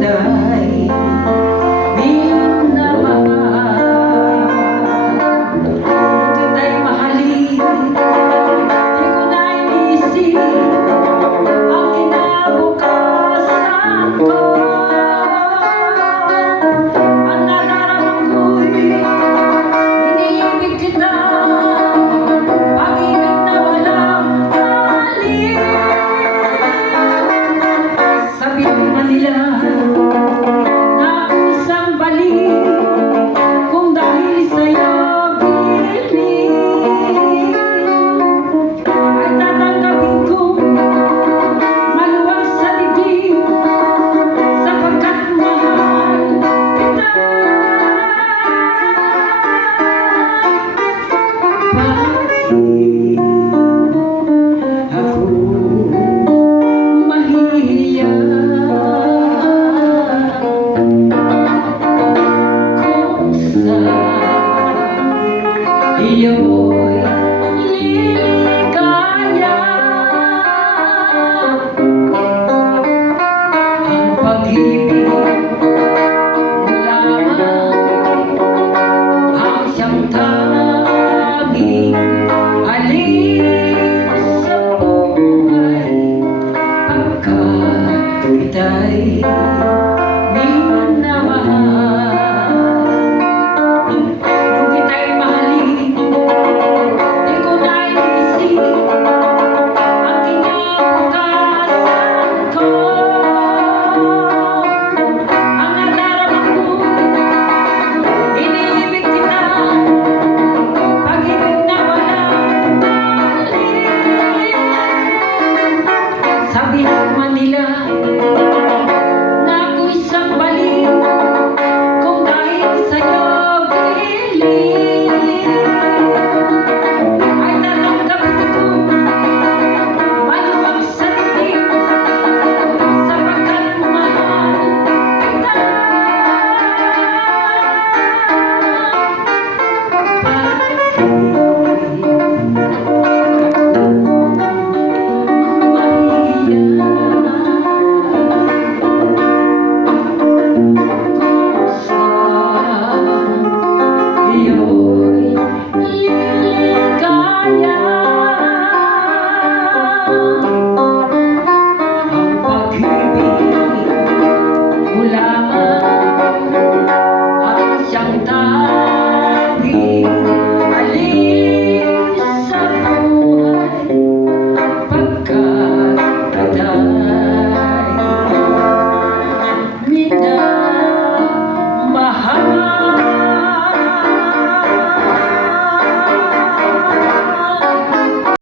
да. Kung sa iyo'y familia